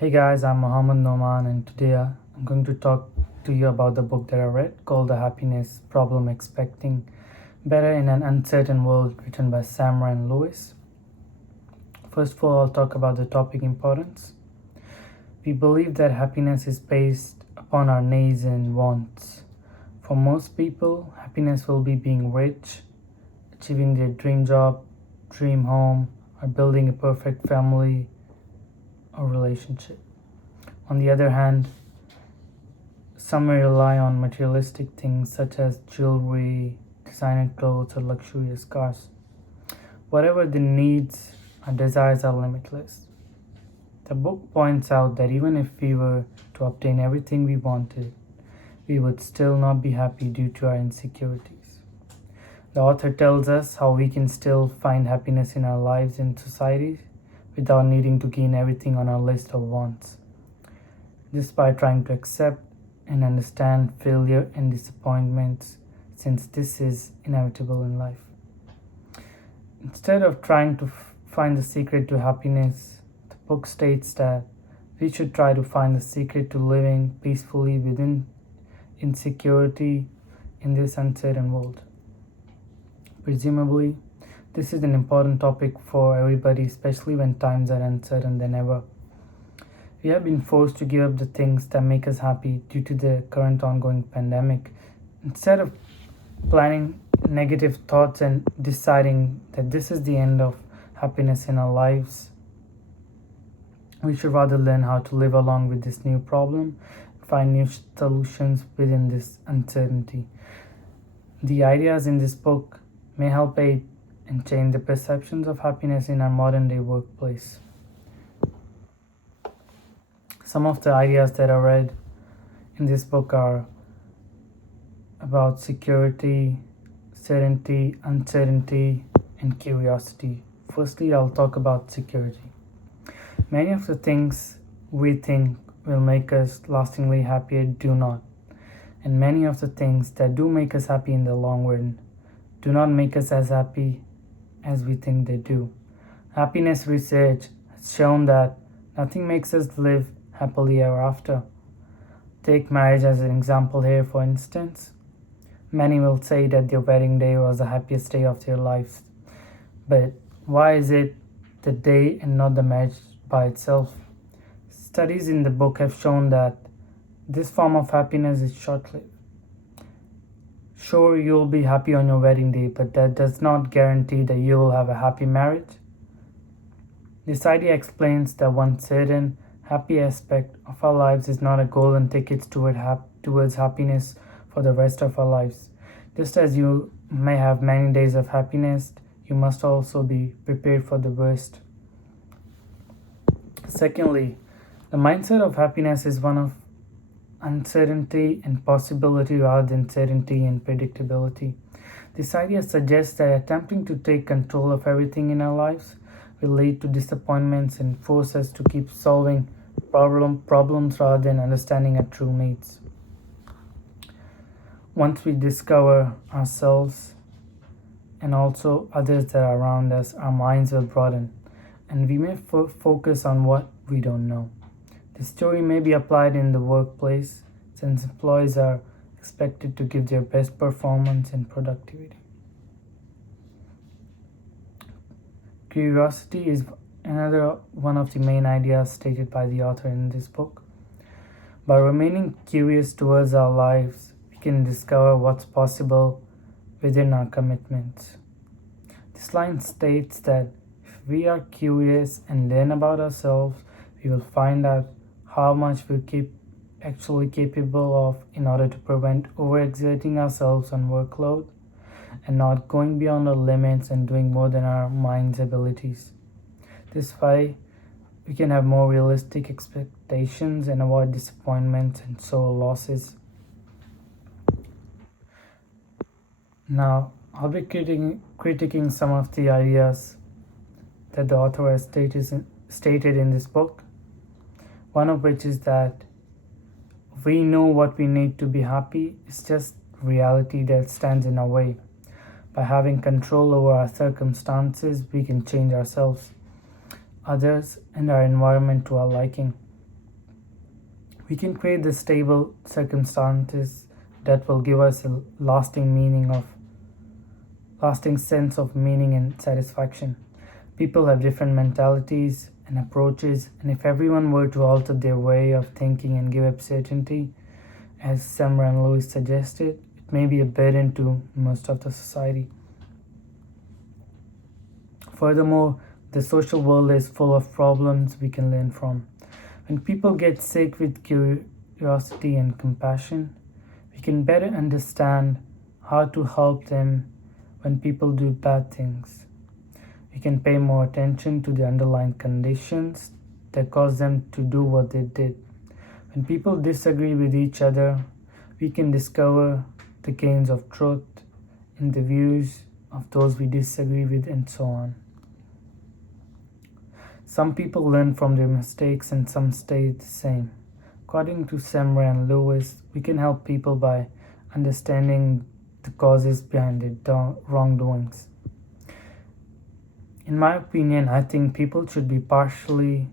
Hey guys, I'm Mohammed Noman, and today I'm going to talk to you about the book that I read called The Happiness Problem Expecting Better in an Uncertain World, written by Sam Ryan Lewis. First of all, I'll talk about the topic importance. We believe that happiness is based upon our needs and wants. For most people, happiness will be being rich, achieving their dream job, dream home, or building a perfect family or relationship. On the other hand, some may rely on materialistic things such as jewelry, designer clothes, or luxurious cars. Whatever the needs or desires are limitless. The book points out that even if we were to obtain everything we wanted, we would still not be happy due to our insecurities. The author tells us how we can still find happiness in our lives and society without needing to gain everything on our list of wants. This by trying to accept and understand failure and disappointments, since this is inevitable in life. Instead of trying to find the secret to happiness, the book states that we should try to find the secret to living peacefully within insecurity in this uncertain world. Presumably, this is an important topic for everybody, especially when times are uncertain than ever. We have been forced to give up the things that make us happy due to the current ongoing pandemic. Instead of planning negative thoughts and deciding that this is the end of happiness in our lives, we should rather learn how to live along with this new problem, find new solutions within this uncertainty. The ideas in this book may help aid and change the perceptions of happiness in our modern day workplace. Some of the ideas that I read in this book are about security, certainty, uncertainty, and curiosity. Firstly, I'll talk about security. Many of the things we think will make us lastingly happier do not, and many of the things that do make us happy in the long run do not make us as happy as we think they do. Happiness research has shown that nothing makes us live happily ever after. Take marriage as an example here, for instance. Many will say that their wedding day was the happiest day of their lives. But why is it the day and not the marriage by itself? Studies in the book have shown that this form of happiness is short lived. Sure, you'll be happy on your wedding day, but that does not guarantee that you will have a happy marriage. This idea explains that one certain happy aspect of our lives is not a golden ticket towards happiness for the rest of our lives. Just as you may have many days of happiness, you must also be prepared for the worst. Secondly, the mindset of happiness is one of uncertainty and possibility rather than certainty and predictability. This idea suggests that attempting to take control of everything in our lives will lead to disappointments and force us to keep solving problems rather than understanding our true needs. Once we discover ourselves and also others that are around us, our minds will broaden and we may focus on what we don't know. This story may be applied in the workplace since employees are expected to give their best performance and productivity. Curiosity is another one of the main ideas stated by the author in this book. By remaining curious towards our lives, we can discover what's possible within our commitments. This line states that if we are curious and learn about ourselves, we will find out how much we're actually capable of in order to prevent overexerting ourselves on workload and not going beyond our limits and doing more than our mind's abilities. This way, we can have more realistic expectations and avoid disappointments and sore losses. Now, I'll be critiquing some of the ideas that the author has stated in this book. One of which is that we know what we need to be happy, it's just reality that stands in our way. By having control over our circumstances, we can change ourselves, others, and our environment to our liking. We can create the stable circumstances that will give us a lasting sense of meaning and satisfaction. People have different mentalities and approaches, and if everyone were to alter their way of thinking and give up certainty, as Samra and Lewis suggested, it may be a burden to most of the society. Furthermore, the social world is full of problems we can learn from. When people get sick with curiosity and compassion, we can better understand how to help them when people do bad things. We can pay more attention to the underlying conditions that cause them to do what they did. When people disagree with each other, we can discover the gains of truth in the views of those we disagree with, and so on. Some people learn from their mistakes and some stay the same. According to Samra and Lewis, we can help people by understanding the causes behind their wrongdoings. In my opinion, I think people should be partially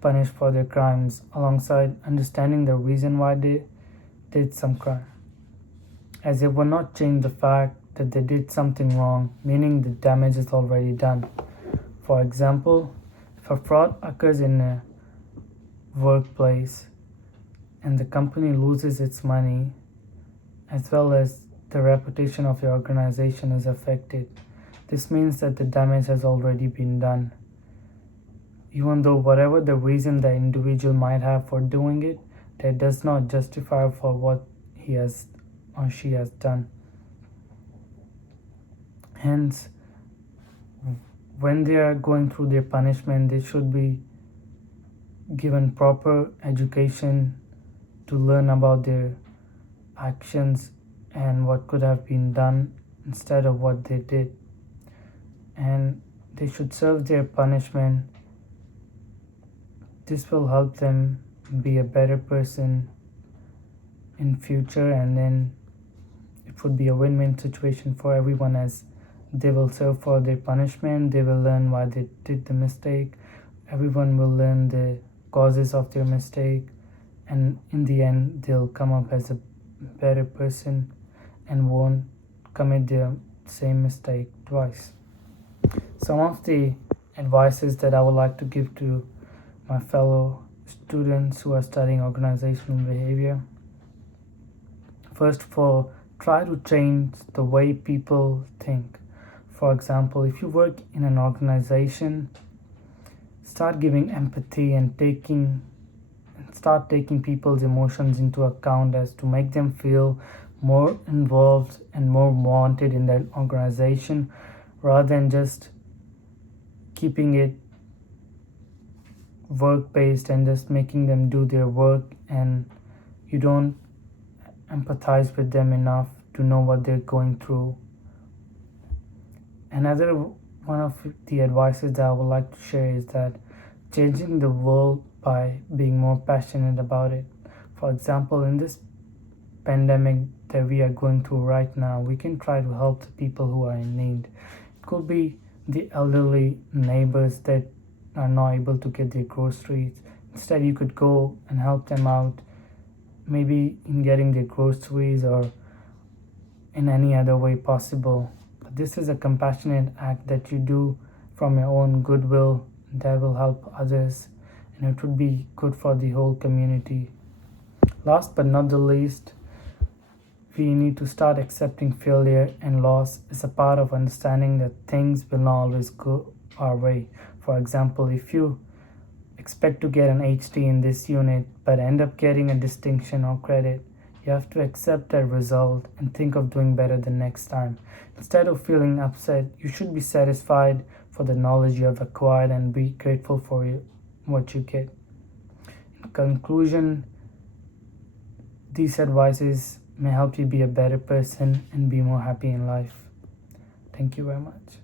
punished for their crimes alongside understanding the reason why they did some crime, as it will not change the fact that they did something wrong, meaning the damage is already done. For example, if a fraud occurs in a workplace and the company loses its money, as well as the reputation of the organization is affected, this means that the damage has already been done. Even though whatever the reason the individual might have for doing it, that does not justify for what he has or she has done. Hence, when they are going through their punishment, they should be given proper education to learn about their actions and what could have been done instead of what they did. And they should serve their punishment. This will help them be a better person in future, and then it would be a win-win situation for everyone, as they will serve for their punishment, they will learn why they did the mistake, everyone will learn the causes of their mistake, and in the end they'll come up as a better person and won't commit the same mistake twice. Some of the advices that I would like to give to my fellow students who are studying organizational behavior. First of all, try to change the way people think. For example, if you work in an organization, start giving empathy and start taking people's emotions into account, as to make them feel more involved and more wanted in that organization, rather than just keeping it work-based and just making them do their work, and you don't empathize with them enough to know what they're going through. Another one of the advices that I would like to share is that changing the world by being more passionate about it. For example, in this pandemic that we are going through right now, we can try to help the people who are in need. It could be the elderly neighbors that are not able to get their groceries. Instead, you could go and help them out, maybe in getting their groceries or in any other way possible. But this is a compassionate act that you do from your own goodwill that will help others, and it would be good for the whole community. Last but not the least, we need to start accepting failure and loss as a part of understanding that things will not always go our way. For example, if you expect to get an HD in this unit but end up getting a distinction or credit, you have to accept that result and think of doing better the next time. Instead of feeling upset, you should be satisfied for the knowledge you have acquired and be grateful for what you get. In conclusion, these advices may help you be a better person and be more happy in life. Thank you very much.